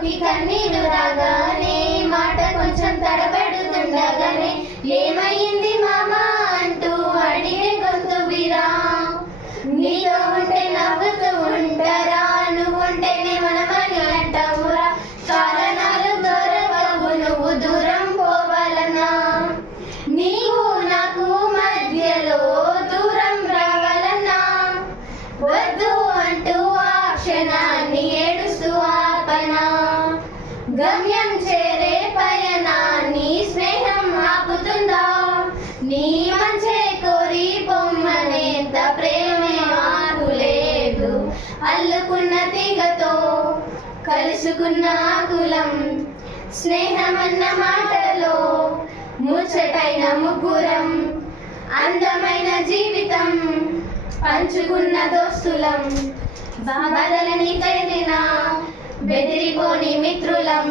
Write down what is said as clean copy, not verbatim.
కళ్ళలోకి కన్నీరు రాగానే మాట కొంచెం తడబడుతుండగానే ఏమైంది మామా అంటూ అడిగే గొంతు విరా. నీతో ఉంటే నవ్వుతూ ఉంటారా, నువ్వుంటేనే మనమని అంటావురా. కారణాలు దొరకవు నువ్వు దూరం పోవాలన్నా, నీకు నాకు మధ్యలో దూరం రావాలన్నా. వద్దు అంటూ ఆ క్షణాన్ని ఏడుస్తూ ఆపనా. గమ్యం చేరే పయనాన్ని స్నేహం ఆపుతుందా. నీ మంచే కోరి పొమ్మనేంత ప్రేమే మాకు లేదు. అల్లుకున్న తీగతో కలుసుకున్న కులం స్నేహమన్న మాటలో ముచ్చటైన ముగ్గురం. అందమైన జీవితం పంచుకున్న దోస్తులం, బాధలని తేలిన బెదిరిపోని మిత్రులం.